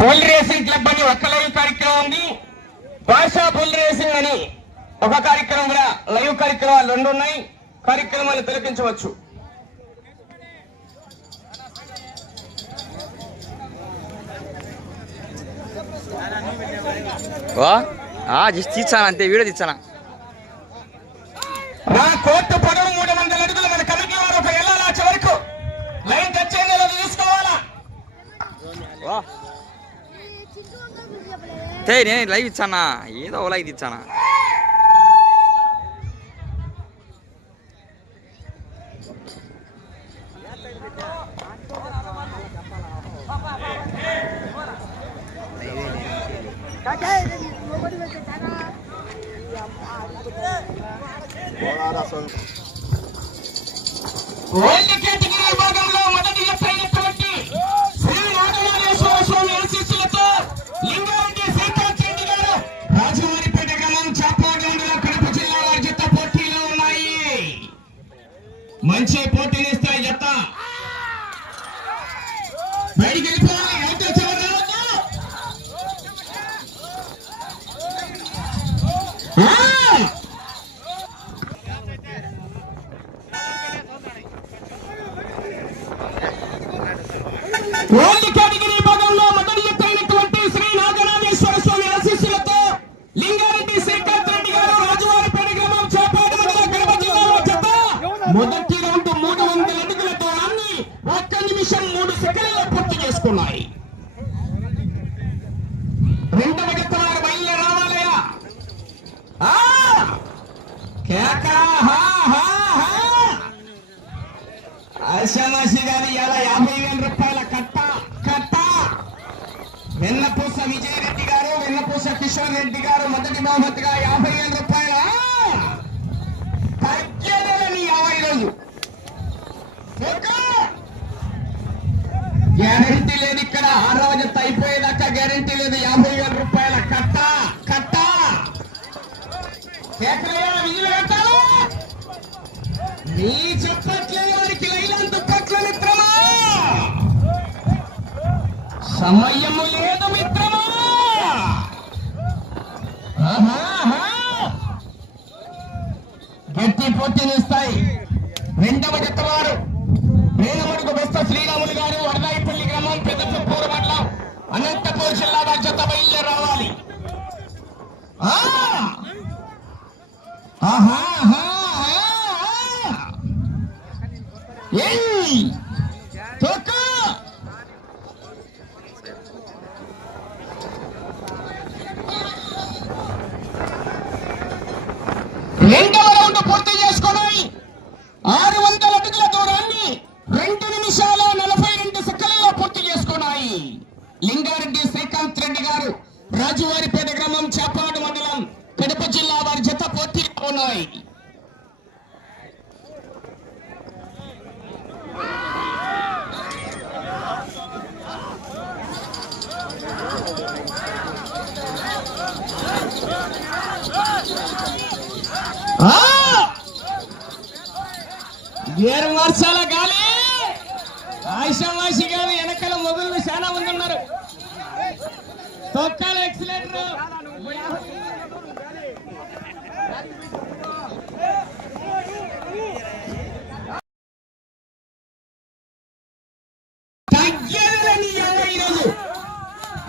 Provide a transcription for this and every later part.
Bull racing club అని ఒక live కార్యక్రమం ఉంది. భాషా బుల్ రేసింగ్ అని ఒక కార్యక్రమం కూడా లైవ్ కార్యక్రమాలు రెండు ఉన్నాయి. కార్యక్రమాలు తిలకించవచ్చు. తీసాను అంతే వీడియో తీసాను తే నేను లైవ్ ఇచ్చానా ఏదో ఓ లైవ్ ఇచ్చానా బయటికి వెళ్ళిపోవాలి అయితే చివరి రావద్దు. ఆ! ఓల్డ్ కేటగిరీ విభాగంలో మొదటి ఎత్తైనటువంటి శ్రీ నాగరాజేశ్వర స్వామి ఆశీస్సులతో లింగారెడ్డి శ్రీకాంత్ రెడ్డి గారు రాజువారిపేట గ్రామం చేపాడు మండలం కడప జిల్లాలో జత మొదటి రౌండ్ మూడు వందల అడుగుల దూరాన్ని ఒక్క నిమిషం మూడు సెకండ్లలో పూర్తి చేసుకున్నాయి రెండవ జత వారు బయలుదేరి రావాలయ్యా ఆ! కేక హా హా హా ఆశామాషి గారి ఇలా యాభై వేల రూపాయల కట్ట కట్ట. వెన్నపూస విజయరెడ్డి గారు వెన్నపూస కిషోర్ రెడ్డి గారు మొదటి బహుమతిగా యాభై వేల రూపాయల నీ యాభై రోజు గ్యారంటీ లేదు ఇక్కడ. ఆరవ జత అయిపోయేదాకా గ్యారంటీ లేదు. యాభై వేల రూపాయల కట్ట కట్ట. కేకలయ్యా విజయ సమయము లేదు మిత్రమా. గట్టి పోటీనిస్తాయి రెండవ జత వేలమడుగు బెస్త శ్రీరాములు గారు వరదాయిపల్లి గ్రామం పెద్దపూర్ మండలం అనంతపూర్ జిల్లా వారి జత బయలుదేరి రావాలి. ఆహా, ఆహా.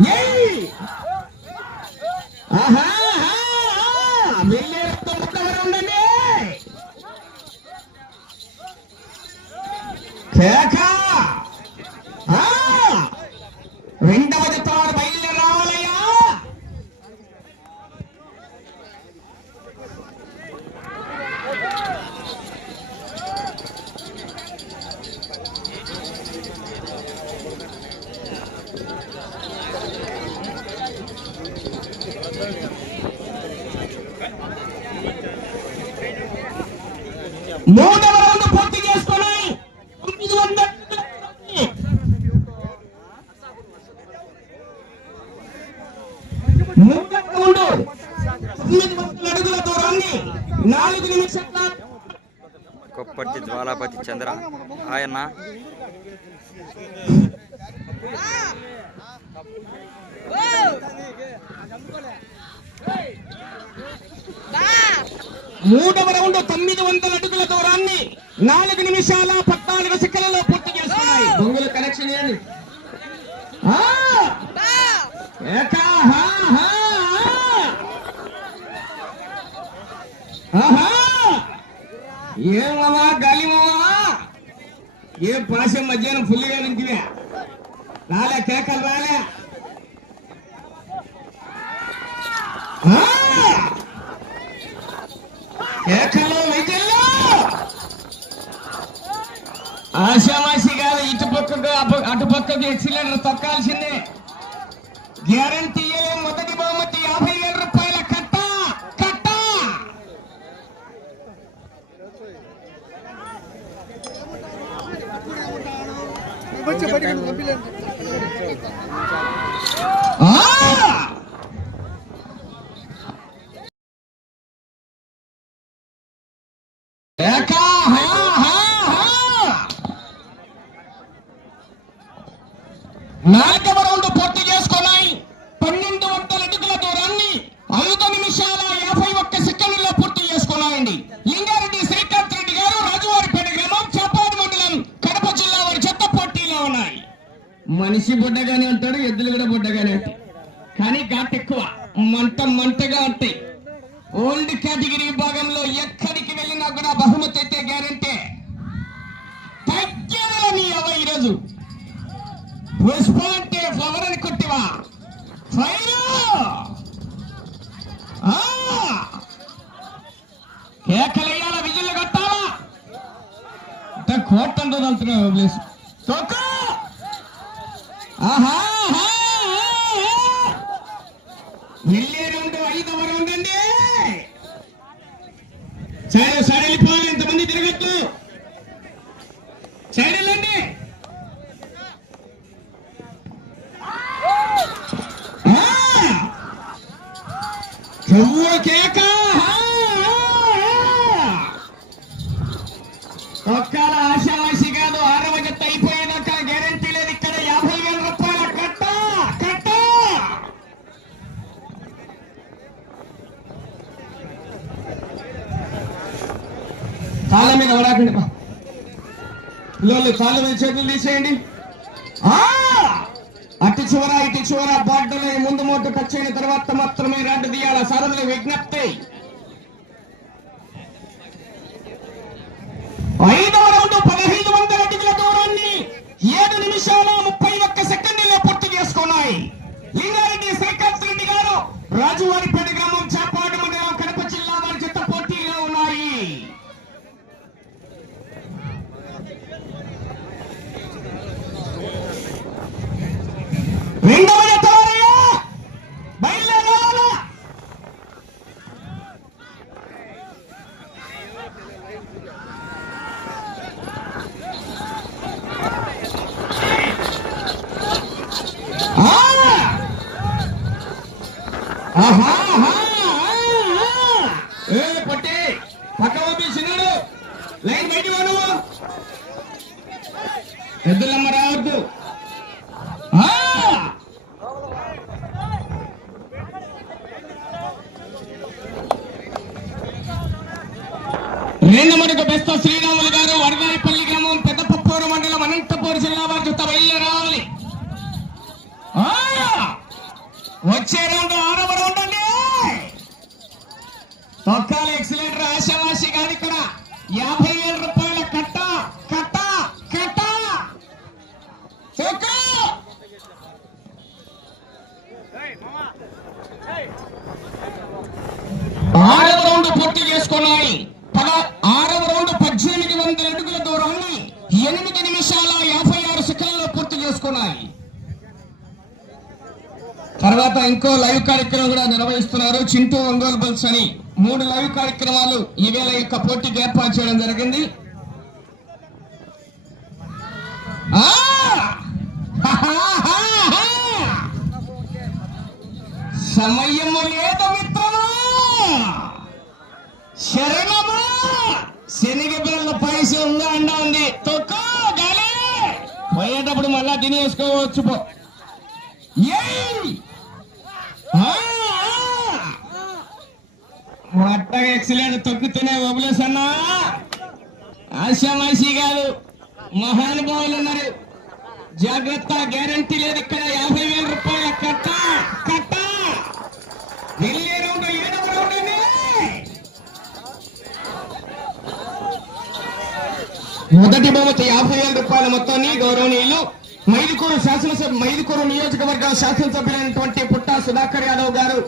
Yay! జ్వాలాపతి చంద్ర. ఆయన్న మూడవ రౌండ్ తొమ్మిది వందల అడుగుల దూరాన్ని నాలుగు నిమిషాల పద్నాలుగు సెకండ్లలో పూర్తి చేస్తున్నాయి. దొంగల కనెక్షన్ ఏంటి ఏకా, ఆహా! ఏమవా గాలిమవా ఏ పాశ మధ్యాహ్నం ఫుల్గా నింటివే రాలే కేకలు రాలే. కేకలు వైద్యులు ఆశామాసి కాదు ఇటు పక్కకు అటు- పక్కకు ఎక్సిలెంటర్ తొక్కాల్సిందే. గ్యారంటీ మొదటి బహుమతి యాభై వేల రూపాయల కట్ట కట్ట వచ్చే బయటికి పంపిలేదు ఆ! ఏకా, హా, హా, హా. నాలుగవ రౌండ్ పూర్తి చేసుకున్నాయి పన్నెండు వందల అడుగుల దూరాన్ని ఐదు నిమిషాల యాభై ఒక్క సెకండ్లలో పూర్తి చేసుకున్నాయండి లింగారెడ్డి శ్రీకాంత్ రెడ్డి గారు రాజువారిపేట గ్రామం చాపాడు మండలం కడప జిల్లా వారి చెత్త పోటీలో ఉన్నాయి మనిషి బుడ్డగానే ఉంటాడు ఎద్దులు కూడా బుడ్డగానే ఉంటాయి కానీ ఘాట్ ఎక్కువ మంట మంటగా ఉంటాయి ఓల్డ్ కేటగిరీ విభాగంలో ఎక్కడికి వెళ్ళినా కూడా బహుమతి అయితే గ్యారంటీ తగ్గేదని అవ ఈరోజు పుష్ప అంటే ఫ్లవర్ అని కొట్టివా ఫైర్ ఆ! కేకలయ్యాల విజిల్లు కట్టాలా? అంటే కోట్ అంటుంది అంటున్నావు ప్లీజ్ తొక్కు! ఆహా వెళ్ళే రెండు ఐదవ రౌండ్ అండి. సరే సరే వెళ్ళిపోవాలి. ఇంతమంది తిరగట్లు సైడ్ వెళ్ళండి ఆ! చెవుల కేక ఆ! ఒక్కల ఆశావాసి కాదు ఆరవ జత అయిపోయేదాకా గ్యారంటీ లేదు ఇక్కడ యాభై వేల రూపాయల కట్ట కట్ట కాళ్ళ మీద పడకండి పిల్లలు కాళ్ళ మీద చేతులు తీసేయండి. చివర ఇటు చివర బాడ్డలో ముందు మోటు టచ్ అయిన తర్వాత మాత్రమే రెడ్ తీయాల సారథుల విజ్ఞప్తి. ఐదవ రౌండ్ పదిహేను వందల అడుగుల దూరాన్ని ఏడు నిమిషాల ముప్పై ఒక్క సెకండ్లలో పూర్తి చేసుకున్నాయి. లింగారెడ్డి శ్రీకాంత్ రెడ్డి గారు రాజువారి రెండవ జత వారయ్యా బయలుదేరాలా ఆ! ఆహా, ఆహా, ఆహా. ఏ పొట్టి పక్క పంపించినాడు లైన్ బయట నువ్వు ఎద్దులమ్మ రావద్దు ఆ! రెండు మడుగు బెస్త శ్రీరాములు గారు వరదాయపల్లి గ్రామం పెద్దపప్పూరు మండలం అనంతపూర్ జిల్లా వారి జత బయలుదేరావాలి ఆ! వచ్చే రౌండ్ ఆరవ రౌండ్ అండి తొక్కాల ఎక్సలెంటర్ ఆశావాసి కాదు ఇక్కడ యాభై వేల రూపాయల కట్ట కట్ట కట్ట చొక్కా ఆరవ రౌండ్ పూర్తి చేసుకున్నాయి పద ఆరవ రౌండ్ పద్దెనిమిది వందల అడుగుల దూరాన్ని ఎనిమిది నిమిషాల యాభై ఆరు సెకండ్లలో పూర్తి చేసుకున్నాయి తర్వాత ఇంకో లైవ్ కార్యక్రమం కూడా నిర్వహిస్తున్నారు చింటూ ఒంగోలు బల్స్ అని. మూడు లైవ్ కార్యక్రమాలు ఈవేళ యొక్క పోటీకి ఏర్పాటు చేయడం జరిగింది ఆ! హాహాహాహా! సమయము లేదు మిత్రమా శరణమా శనగ బిళ్ళ పై ఉంగా అండా ఉంది తొక్కు గాలి పోయేటప్పుడు మళ్ళా తినేసుకోవచ్చు పో ఏయ్! ఆ, ఆ! మొట్టగా ఎక్సలెంట్ తొక్కుతూనే వబులేస్ అన్నా ఆశామాషి గారు మహానుభావులు ఉన్నారు. జాగ్రత్త గ్యారంటీ లేదు ఇక్కడ. యాభై వేల రూపాయల కట్ట కట్ట. మొదటి బహుమతి యాభై వేల రూపాయల మొత్తాన్ని గౌరవనీయులు మైదుకూరు శాసనసభ మైదుకూరు నియోజకవర్గ శాసనసభ్యులైనటువంటి పుట్టా సుధాకర్ యాదవ్ గారు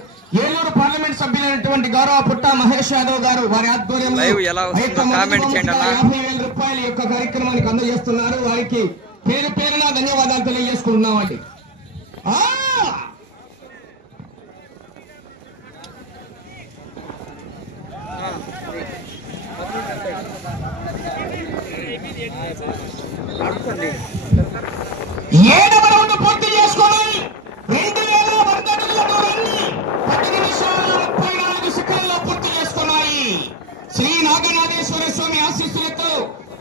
ఏలూరు పార్లమెంట్ సభ్యులైనటువంటి గౌరవ పుట్టా మహేష్ యాదవ్ గారు వారి ఆధ్వర్యంలో. యాభై వేల రూపాయల యొక్క కార్యక్రమానికి అందజేస్తున్నారు వారికి పేరు పేరున ధన్యవాదాలు తెలియజేసుకుంటున్నామండి ఆ! ఏడవ రౌండ్ పూర్తి చేసుకొని రెండు వేల వంద అడుగుల దూరాన్ని పది నిమిషాల ముప్పై నాలుగు సెకండ్లో పూర్తి చేసుకున్నాయి శ్రీ నాగనాథేశ్వర స్వామి ఆశీస్సులతో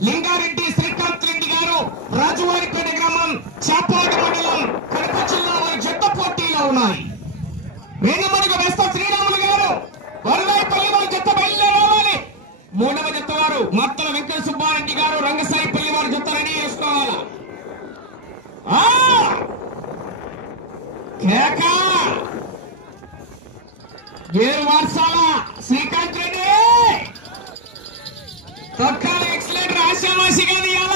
లింగారెడ్డి శ్రీకాంత్ రెడ్డి గారు రాజువారిపేట గ్రామం చాపాడు మండలం కడప జిల్లా వారి జట్ట పోటీలో ఉన్నాయి వేణుమడుగు వేస్తా శ్రీరాములు గారు వరదాయపల్లి వారి జట్ట బయలుదేరాలి మూడవ జట్ట వారు మత్తల వెంకట సుబ్బారెడ్డి గారు రంగసాయిపల్లి వారి జట్ట రెడీ చేసుకోవాలి ఆ! కేక గేరు మార్చాల శ్రీకాంత్ రెడ్డి తొక్కాల ఎక్సలెంట్ ఆశామాసి కాదు ఇవాళ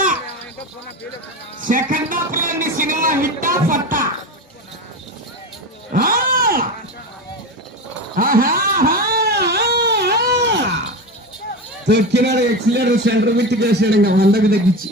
సెకండ్ హాఫ్లోని సినిమా హిట్టా ఫట్టా? తొక్కినాడు ఎక్సలెంట్ సెంటర్ విట్టి వేసాడు ఇంకా వందకు తగ్గించి.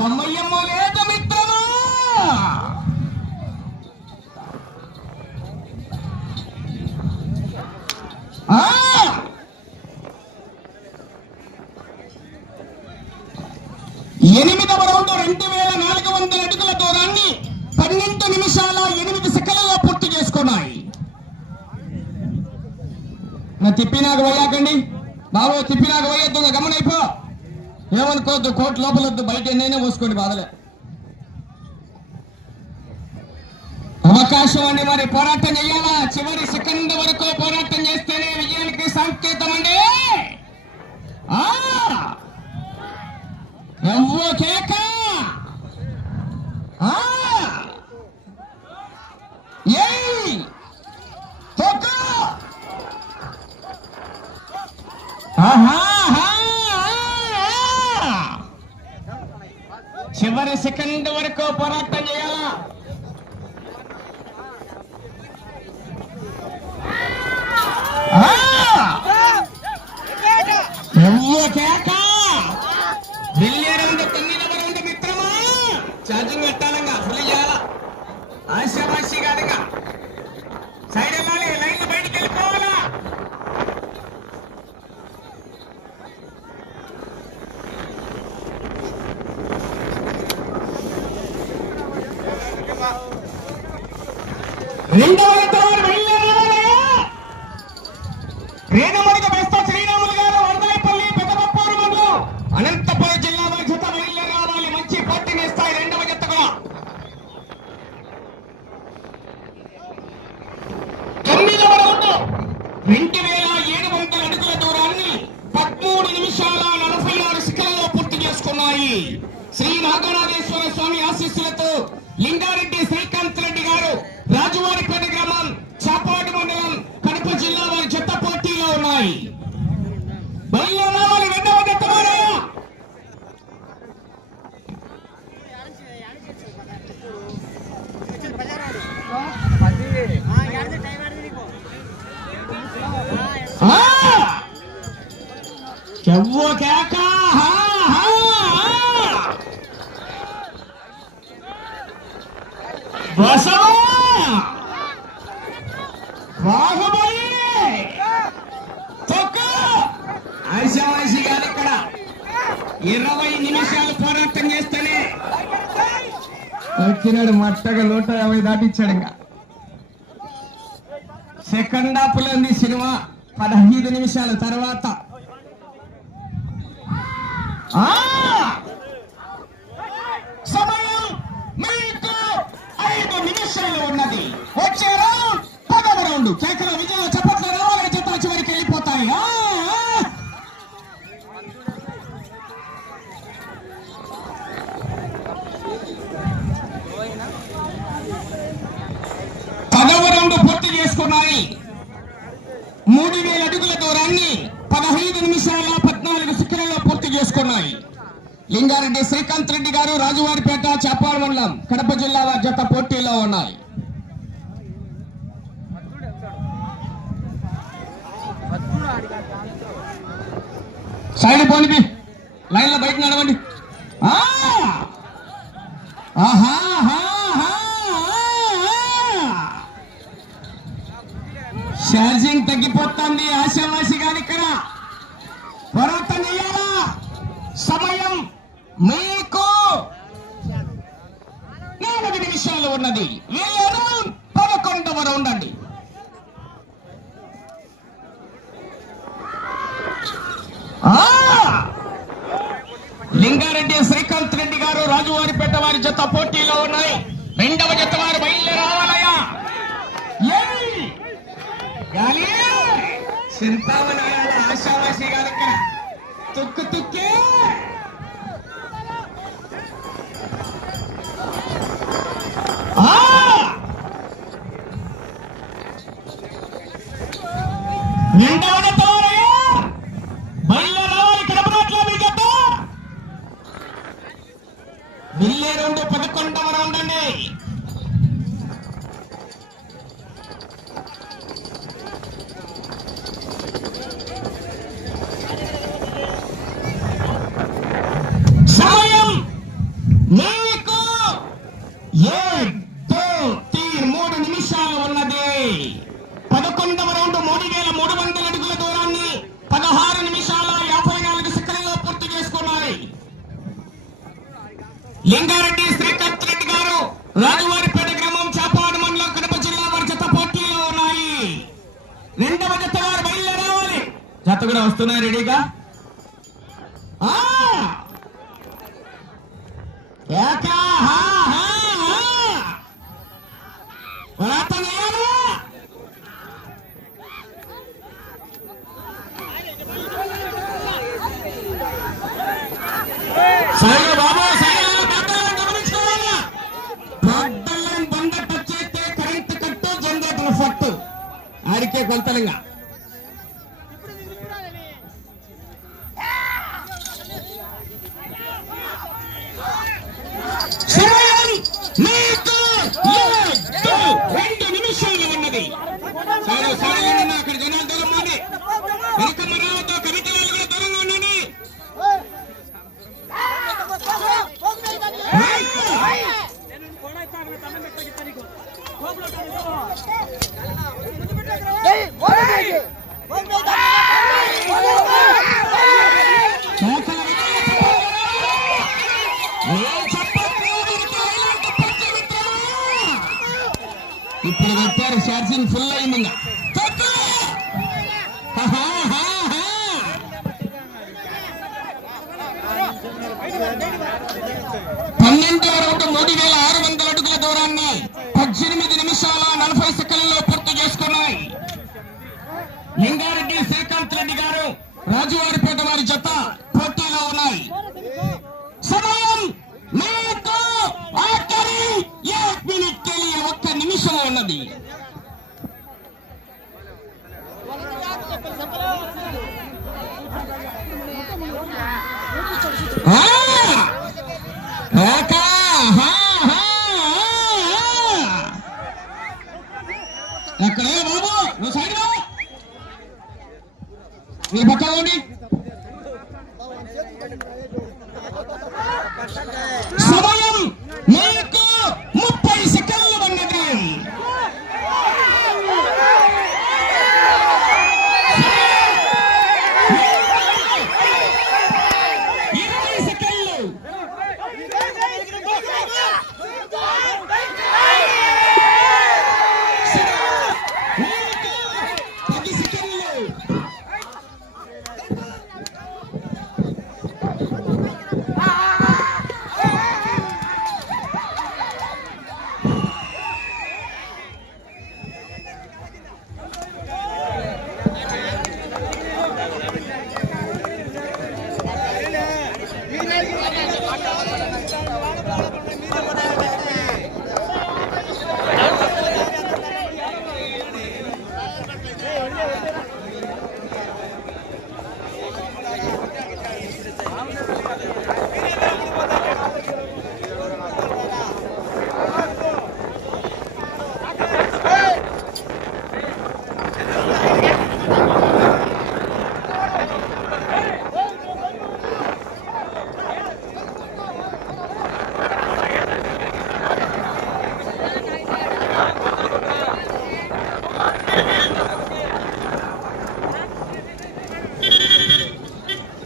సమయము లేదు మిత్రమా? ఆ! ఎనిమిదవ రౌండ్ రెండు వేల నాలుగు వందల అడుగుల దూరాన్ని పన్నెండు నిమిషాల ఎనిమిది సెకండ్లలో పూర్తి చేసుకున్నాయి. నా తిప్పినాక పోయాకండి బాబు తిప్పినాక పోయొద్దు గమనైపో. ఏమనుకోవద్దు కోర్టు లోపలొద్దు బయట ఎన్నైనా పోసుకోండి బాధలే. అవకాశం అండి మరి పోరాటం చేయాలా? చివరి సెకండ్ వరకు పోరాటం చేస్తేనే విజయానికి సంకేతం అండి. ఆ! ఎవ్వో కేక ఆ! ఏయ్! తొక్కు! ఆహా, ఆహా, ఆ! చివరి సెకండ్ వరకు పోరాటం చేయాలా ఆ! ఎవ్వో కేక వెళ్ళే రౌండ్ తొమ్మిదవ రౌండ్ మిత్రమా ఛార్జింగ్ పెట్టాలంగా ఫుల్ చేయాలా ఆశామాషి కాదుగా సైడ్ వెళ్ళాలి లైన్ బయటికి వెళ్ళిపోవాలా రెండవ తరవారు వెళ్ళేవాళ్ళయ్యా రేణుమడిక బెస్త శ్రీరాములు గారు వరదాయపల్లి పెద్దపప్పూరు మండలం అనంతపురం జిల్లా వారి జత బయలుదేరి రావాలి మంచి పోటీని ఇస్తాయి రెండవ జత కూడా తొమ్మిదవ రౌండ్ రెండు వేల ఏడు వందల అడుగుల దూరాన్ని పదమూడు నిమిషాల నలభై ఆరు సెకండ్లలో పూర్తి చేసుకున్నాయి శ్రీ నాగనాథేశ్వర స్వామి ఆశీస్సులతో ఇరవై నిమిషాలు పోరాటం చేస్తేనే వచ్చినాడు మట్టగా నూట యాభై దాటిచ్చాడు ఇంకా. సెకండ్ హాఫ్లో ఉంది సినిమా. పదహైదు నిమిషాల తర్వాత. సమయం మీకు ఐదు నిమిషాలు ఉన్నది. వచ్చే రౌండ్ పదవ రౌండ్. కేకల విజయ చప్పట్ల చేసుకోవాలి మూడు వేల అడుగుల దూరాన్ని పదహైదు నిమిషాల పద్నాలుగు సెకండ్లలో పూర్తి చేసుకున్నాయి. లింగారెడ్డి శ్రీకాంత్ రెడ్డి గారు రాజువారిపేట చేపాల మండలం కడప జిల్లా వారి జత పోటీలో ఉన్నాయి. సైడ్ పోనిపి లైన్లో బయట నడవండి. ఆహా! ఎవరు ఉండండి లింగారెడ్డి శ్రీకాంత్ రెడ్డి గారు రాజువారిపేట వారి జత పోటీలో ఉన్నాయి. రెండవ జత వారు బయలుదేరి రావాలయ్యా ఆశావాసి గారు తుక్కు తుక్కే!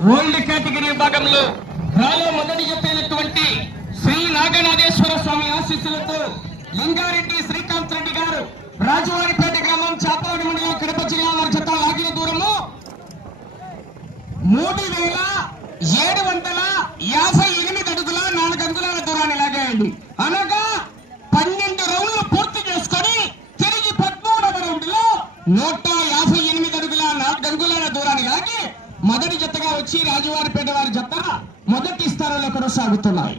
ఓల్డ్ కేటగిరీ విభాగంలో రాలో మొదటి చెప్పినటువంటి శ్రీ నాగనాథేశ్వర స్వామి ఆశీస్సులతో లింగారెడ్డి శ్రీకాంత్ రెడ్డి గారు రాజవారిపేట గ్రామం చాపాడు మండలం కడప జిల్లా వారి జత లాగిన దూరము మూడు వేల ఏడు వందల యాభై కొనసాగుతున్నాయి